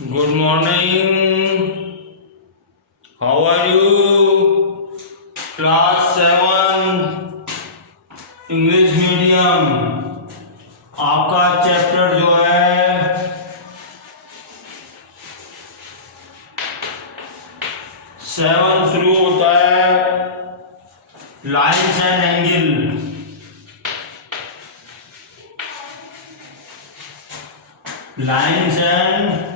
Good morning. How are you? Class 7 English medium. आपका chapter जो है 7 शुरू होता है lines and angle. Lines and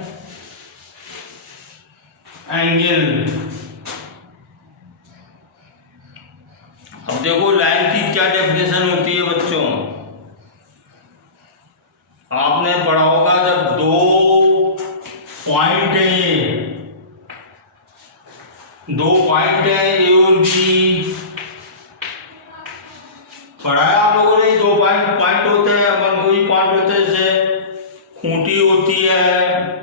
angle. अब देखो लाइन की क्या डेफिनेशन होती है बच्चों। आपने पढ़ा होगा जब दो पॉइंट है, दो पॉइंट है ए और बी, पढ़ा है आप लोगों ने। दो पॉइंट होते हैं, अपन कोई पॉइंट होते हैं जैसे खूंटी होती है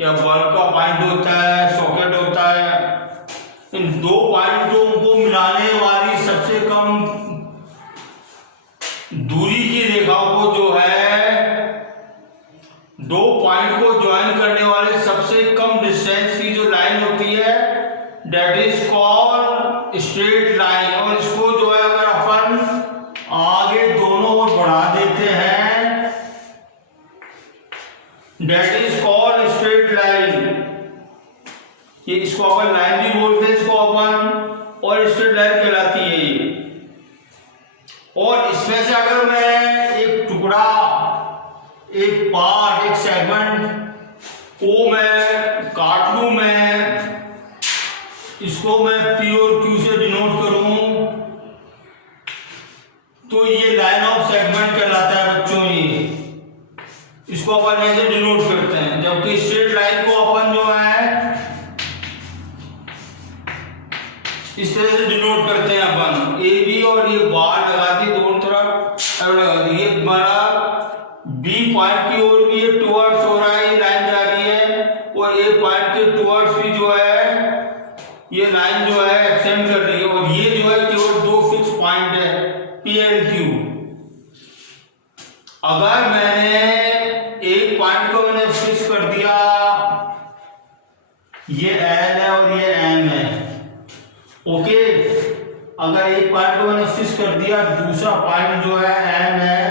या बल्ब का पॉइंट होता है, सॉकेट होता है। इन दो पॉइंटों को मिलाने वाली सबसे कम दूरी की रेखा को जो है, दो पॉइंट को ज्वाइन करने वाले सबसे कम डिस्टेंस की जो लाइन होती है that is called straight line. और इसको जो है अगर अपन आगे दोनों ओर बढ़ा देते हैं that is called straight line. ये इसको अपन लाइन भी बोलते हैं, इसको अपन, और स्ट्रेट लाइन कहलाती है ये। और इसमें से अगर मैं एक टुकड़ा, एक पार्ट, एक सेगमेंट को मैं काट लूं, मैं इसको मैं पी और क्यू से डिनोट करूं तो ये लाइन ऑफ सेगमेंट कहलाता है बच्चों। ये इसको अपन ऐसे डिनोट करते हैं, जबकि स्ट्रेट लाइन को अपन जो है इस तरह से डिनोट करते हैं अपन। ए बी और ये बार लगा दी दोनों तरफ, ये हमारा बी पॉइंट की ओर भी ये टुवर्ड्स हो रहा है, ये लाइन जा रही है, और ए पॉइंट के टुवर्ड्स भी जो है ये लाइन जो है एक्सटेंड कर रही है। और ये जो है केवल दो फिक्स पॉइंट है पी एंड क्यू। अगर मैंने एक पॉइंट को मैंने फिक्स कर दिया, ये एल है और ये एम है, ओके। अगर एक पॉइंट को मैंने फिक्स कर दिया, दूसरा पॉइंट जो है एम है,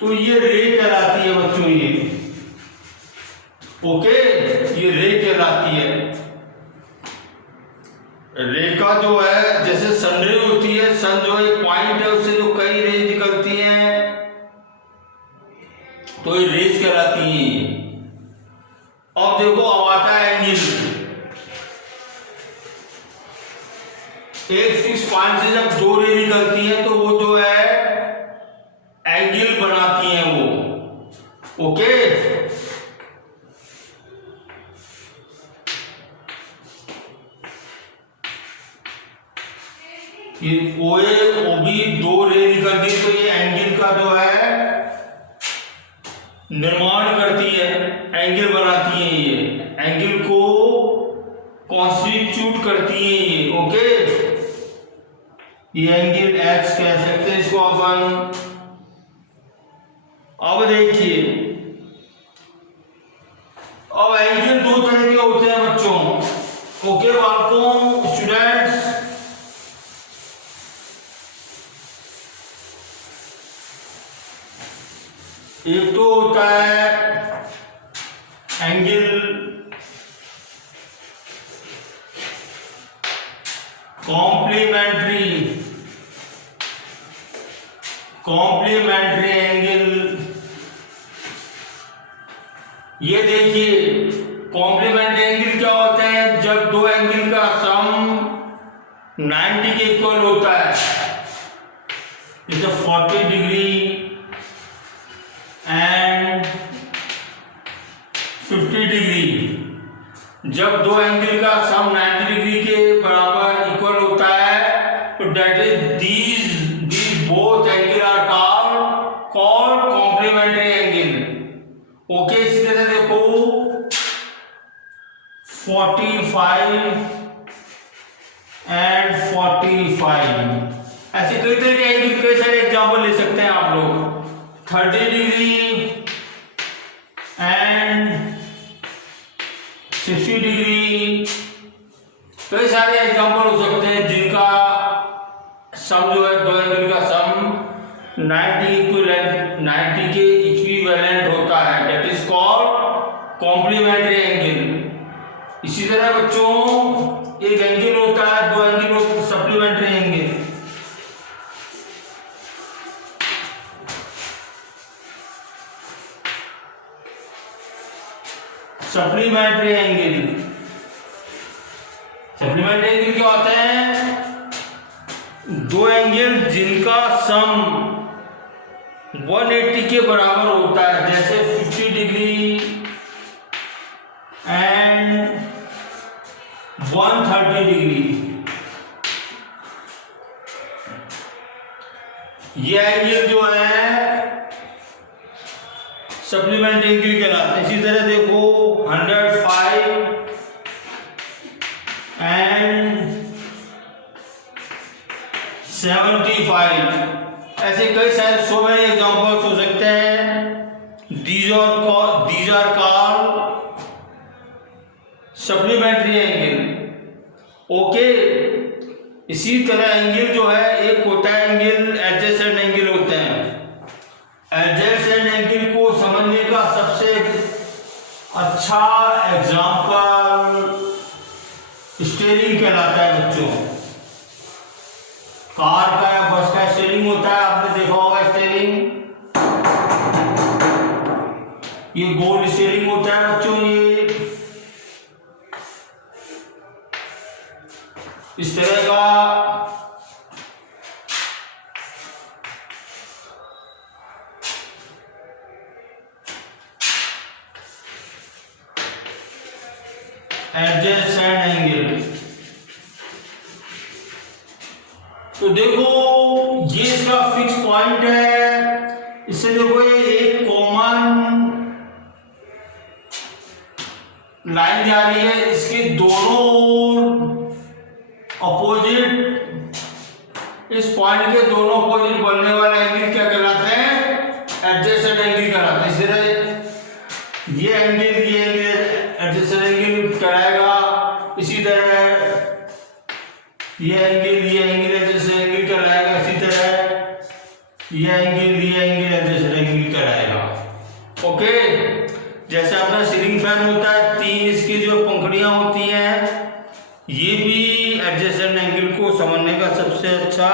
तो ये रे कहलाती है बच्चों ये, ओके। ये रे कहलाती है। रेखा जो है जैसे सन रे होती है, सन जो एक पॉइंट है उससे जो कई रेज निकलती हैं तो ये रेज कहलाती है। अब देखो अब आता है एंगल। एक फिक्स पॉइंट से जब दो रे निकलती है तो वो जो है एंगल बनाती हैं वो, ओके। ये ओए ओबी दो रे निकलती तो ये एंगल का जो है निर्माण करती है, एंगल बनाती है, ये एंगल को कॉन्स्टिट्यूट करती है ये, ओके। ये एंगल एक्स कह सकते हैं इसको अपन। अब देखिए, अब एंगल दो तरह के होते हैं बच्चों, ओके बालकों, स्टूडेंट्स। एक तो होता है एंगल कॉम्प्लीमेंट्री एंगल। ये देखिए कॉम्प्लीमेंट्री एंगल क्या होते हैं, जब दो एंगल का सम 90 के इक्वल होता है, जैसे 40 डिग्री एंड 50 डिग्री। जब दो एंगल का सम 90 डिग्री के बराबर इक्वल होता है तो that is these both angle are called complementary angle, okay. इसी तरह देखो 45 एंड 45, ऐसे कई तरह के एंगल, कई सारे एग्जाम्पल ले सकते हैं आप लोग। 30 डिग्री एंड 60 डिग्री। कई सारे एग्जांपल हो सकते हैं जिनका सम जो है, दो एंगल का सम 90 के इक्विवेलेंट होता है, that is called complementary angle. इसी तरह बच्चों एक एंगल होता है, दो एंगल होते हैं supplementary angle. Supplementary angle, supplementary angle क्या होते हैं? दो एंगल जिनका सम 180 के बराबर होता है, जैसे 50 डिग्री एंड 130 डिग्री। ये एंगल जो है सप्लीमेंट्री एंगल कहलाते हैं। इसी तरह देखो 105 एंड 75, ऐसे कई सारे 100 एग्जाम्पल्स हो सकते हैं। These are called supplementary angle. Okay, इसी तरह एंगल जो है, एक होता है एंगल एडजेसेंट एंगल होते हैं। एडजेसेंट एंगल को समझने का सबसे अच्छा एग्जाम्पल स्टीयरिंग कहलाता है बच्चों। कार का या बस का स्टीयरिंग होता है, आपने देखा होगा स्टीयरिंग, ये गोल स्टीयरिंग होता है बच्चों। ये इस तरह का एडजेसेंट एंगल। तो देखो ये इसका फिक्स पॉइंट है। इससे देखो ये एक कॉमन लाइन जा रही है, इसके दोनों अपोजिट, इस पॉइंट के दोनों अपोजिट बनने वाले एंगल क्या कहलाते हैं? एडजेसेंट एंगल कहलाते हैं। इस तरह ये एंगल एडजेसेंट एंगल कहलाएगा। इसी तरह ये एंगल एडजेसेंट एंगल कहलाएगा। इसी तरह ये एंगल एडजेसेंट एंगल कहलाएगा। ओके, जैसे अपना सीलिंग फैन होता है, तीन इसकी जो पंखुड़ियां होती हैं, ये भी एडजेसेंट एंगल को समझने का सबसे अच्छा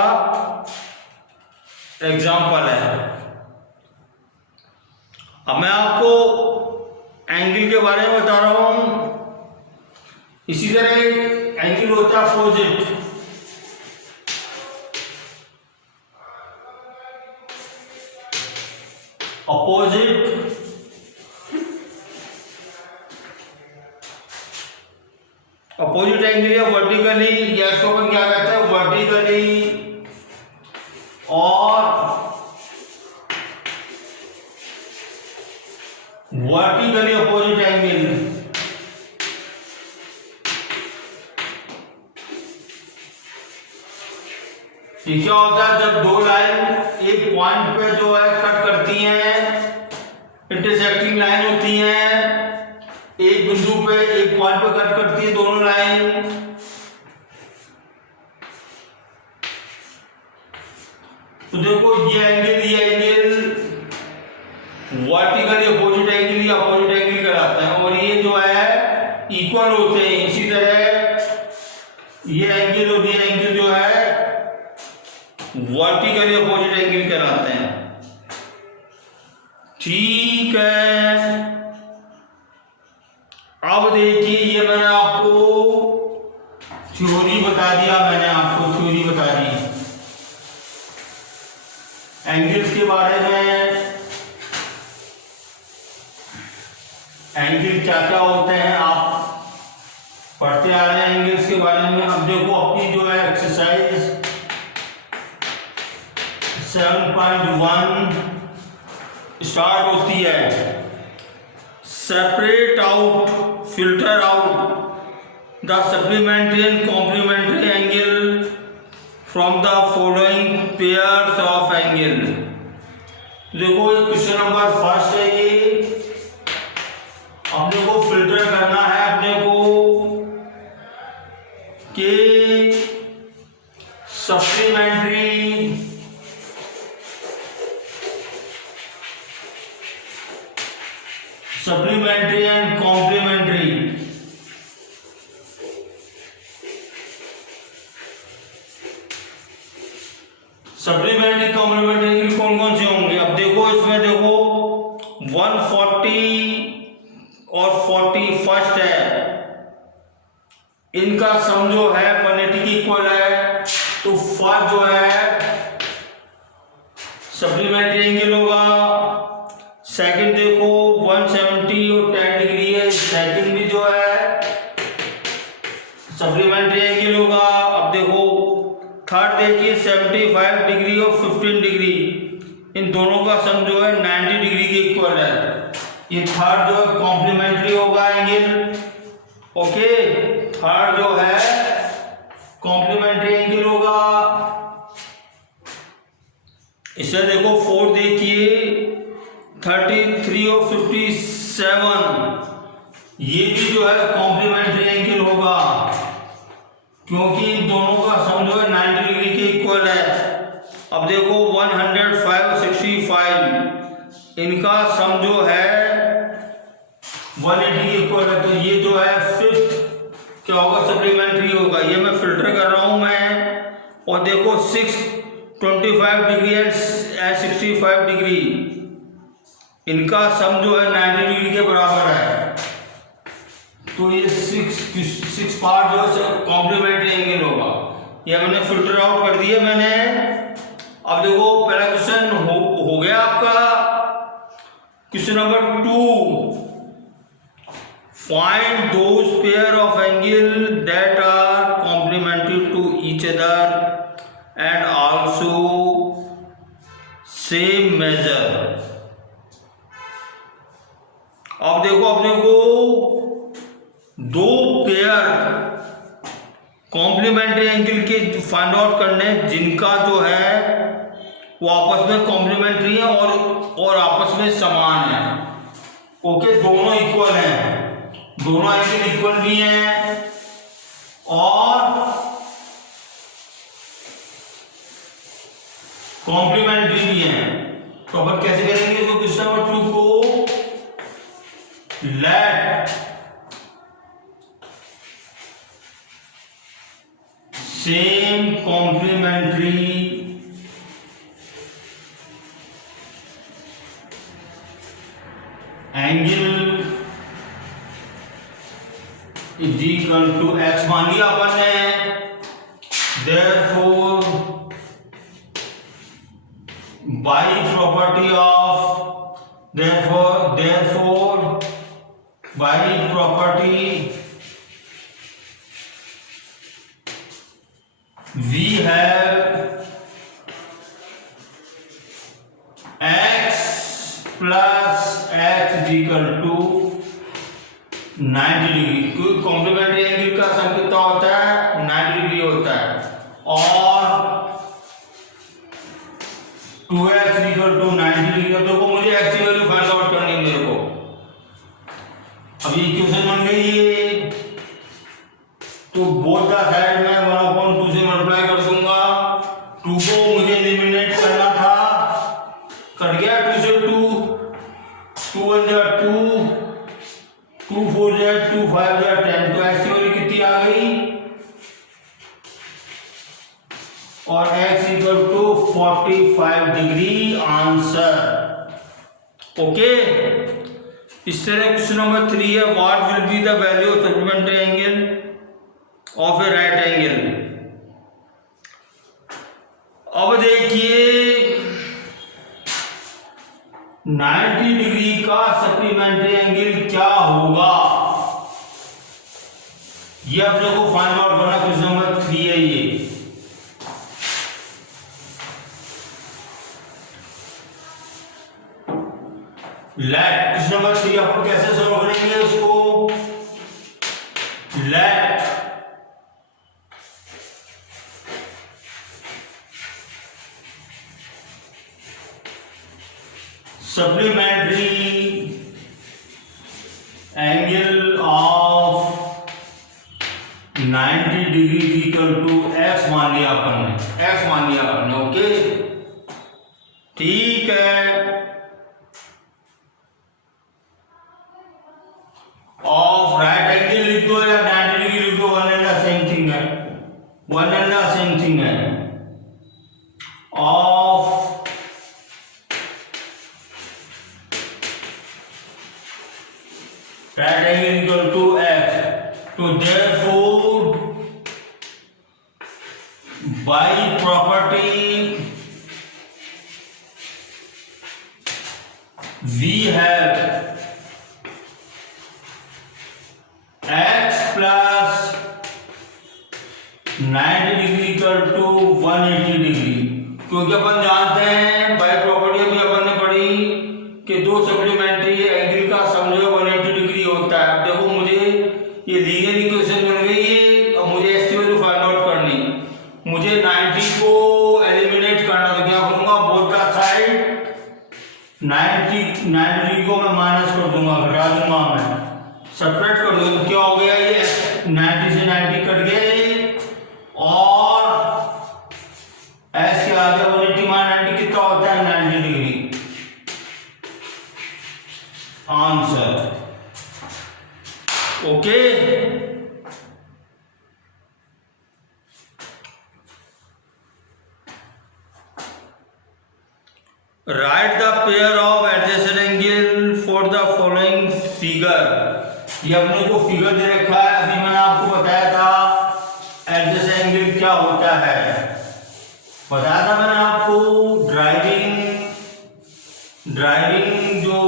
एग्जाम्पल है। अब मैं आपको एंगल के बारे में बता रहा हूं। इसी तरह एंगल होता है अपोजिट। अपोजिट एंगल या वर्टिकली, या इसको अपन क्या कहते हैं? वर्टिकली और वर्टिकली अपोजिट एंगल। ये क्या होता है? जब दो लाइन एक पॉइंट पे जो है कट करती हैं, इंटरसेक्टिंग लाइन होती हैं, एक बिंदु पे एक पॉइंट पे कट करती है दोनों लाइन। तो देखो ये एंगल वर्टिकली अपोजिट एंगल या अपोजिट एंगल कहलाता है, और ये जो है इक्वल होते हैं। इसी तरह ये एंगल और ये एंगल जो है वर्टिकली अपोजिट एंगल कहलाते हैं। ठीक है, अब देखिए ये मैंने आपको थ्योरी बता दिया, एंगल्स के बारे में। एंगल क्या क्या होते हैं आप पढ़ते आ रहे हैं एंगल्स के बारे में। अब देखो अपनी जो है एक्सरसाइज 7.1 स्टार्ट होती है। Separate out, filter out the supplementary and complementary angle from the following pairs of angle. देखो क्वेश्चन नंबर फर्स्ट है ये। अपने को फिल्टर करना है, अपने को supplementary and complementary. Supplementary complementary angle कौन कौन से होंगे? अब देखो इसमें देखो 140 और 40 फर्स्ट है, इनका सम जो है 180 की इक्वल है, तो फर्स्ट जो है सप्लीमेंट्री एंगल होगा। सेकंड देखो 170 और 10 डिग्री है, सेकंड भी जो है सप्लीमेंट्री एंगल होगा। अब देखो थर्ड देखिए 75 डिग्री और 15 डिग्री, इन दोनों का सम जो है 90 डिग्री के इक्वल है, ये थर्ड जो है कॉम्प्लीमेंट्री होगा एंगल। ओके, थर्ड जो है कॉम्प्लीमेंट्री एंगल होगा। इसे देखो फोर्थ देखिए 33 और 57, ये भी जो है कॉम्प्लीमेंट्री एंगल होगा, क्योंकि इन दोनों का सम जो है 90 डिग्री के इक्वल है। अब देखो 105 65, इनका सम जो है 180 के इक्वल है, तो ये जो है फिफ्थ क्या होगा? सप्लीमेंट्री होगा। ये मैं फिल्टर कर रहा हूं मैं। और देखो 625 डिग्री एंड 65 डिग्री, इनका सम जो है 90 डिग्री के बराबर है, तो ये 6 पार्ट जो है कॉम्प्लीमेंट्री एंगल होगा। ये मैंने फिल्टर आउट कर दिया मैंने। अब देखो पहला क्वेश्चन हो गया आपका। Question number 2, find those pair of angle that are complementary to each other and also same measure. अब देखो अपने को दो पेयर कॉम्प्लीमेंट्री एंगल के फाइंड आउट करने, जिनका जो है वो आपस में कॉम्प्लीमेंट्री है और आपस में समान है। ओके, दोनों इक्वल हैं, दोनों एंगल इक्वल भी हैं और कॉम्प्लीमेंट्री भी हैं। तो अपन कैसे करेंगे इसको? क्वेश्चन नंबर 2 को let same complementary angle is equal to x मान लिया अपन ने। Therefore by property of therefore by property we have x plus x is equal to 90 degree. क्योंकि कॉम्प्लीमेंट्री एंगल का सम कितना होता है? 90 डिग्री होता है। और 2x इक्वल टू 90 डिग्री। अब देखो मुझे x की वैल्यू फाइंड आउट करनी है मेरे को। अब ये इक्वेशन बन गई है, तो बोथ द साइड में 1/2 से मल्टीप्लाई कर दूंगा। 2 को मुझे एलिमिनेट करना था, कट गया 2 से 2, 2 1 जा 2, 2 4 जा 2, 5 जा 10, तो x की वैल्यू कितनी आ गई? और x equal to 45 degree answer. Okay, इस तरह क्वेश्चन नंबर 3 है, what will be the value of supplementary angle of a right angle. अब देखिए 90 डिग्री का सप्लीमेंट्री एंगल क्या होगा, ये अपने को फाइंड आउट करना। क्वेश्चन नंबर 3 है ये। लेट क्वेश्चन नंबर 3 अपन कैसे सॉल्व करेंगे उसको? Let supplementary angle of 90 degree equal to x मान लिया अपन ने, x मान लिया अपन ने। ओके, ठीक है। ऑफ राइट एंगल लिख दो या 90 डिग्री लिख दो, one and the same thing है, one and the same thing है। Of right angle equal to x, तो therefore by property we have x plus 90 degree equal to 180 degree, क्योंकि अपन जानते हैं बाय प्रॉपर्टी में अपन ने पढ़ी कि दो सप्लीमेंट्री एंगल का सम जो 180 डिग्री होता है। अब देखो मुझे ये लीनियर इक्वेशन मिल गई है और मुझे इसकी वैल्यू फाइंड आउट करनी, मुझे 90 को एलिमिनेट करना, तो क्या करूंगा, बोथ द साइड 90 को मैं माइनस कर दूंगा, घटा दूंगा, मैं सेपरेट कर दूंगा, तो क्या हो गया, ये 90 से 90 कट गए और एस के आगे 180 माइनस 90 कितना होता है, 90 degree. Answer okay. Right the pair of adjacent angle for the following figure. ये अपने को फिगर दे रखा है, अभी मैंने आपको बताया था एडजेसेंट एंगल क्या होता है, बताया था मैंने आपको। ड्राइविंग जो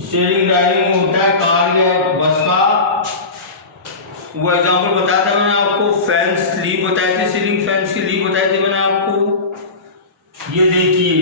स्टीयरिंग ड्राइविंग होता है कार या बस का, वो एग्जाम्पल बताया था मैंने आपको। फैन स्लीप बताई थी, सीलिंग फैन की स्लीप बताई थी मैंने आपको। ये देखिए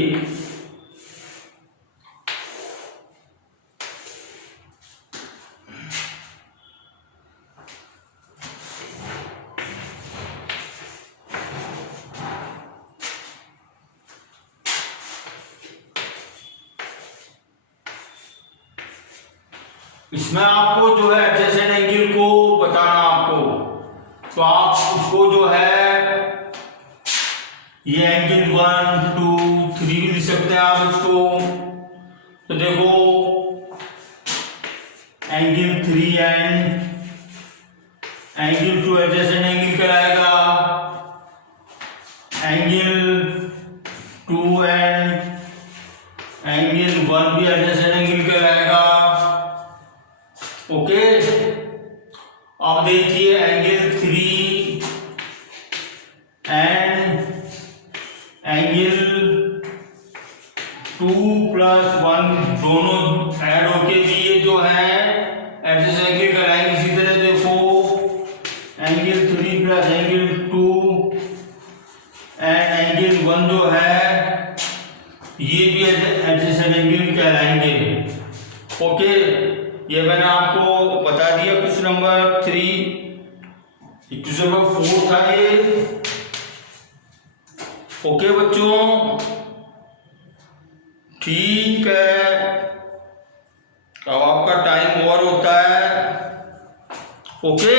इसमें आपको जो है एडजेसेंट एंगल को बताना आपको, तो आप उसको जो है ये एंगल 1 2 3 भी लिख सकते हैं आप इसको। तो देखो angle 3 and angle 2 adjacent angle कहलाएगा, एंगल 2 एंड एंगल 1 भी एडजेसेंट एंगल कहलाएगा। ओके, अब देखिए एंगल 3 एंड एंगल 2 प्लस 1 दोनों ऐड होके भी ये जो है एडजेसेंट एंगल कहलाएंगे। इसी तरह देखो angle 3 plus angle 2 and angle 1 जो है ये भी एडजेसेंट एंगल कहलाएंगे। ओके, ये मैंने आपको बता दिया क्वेश्चन नंबर 3, क्वेश्चन नंबर 4 था ये। ओके बच्चों, ठीक है, अब आपका टाइम ओवर होता है। ओके।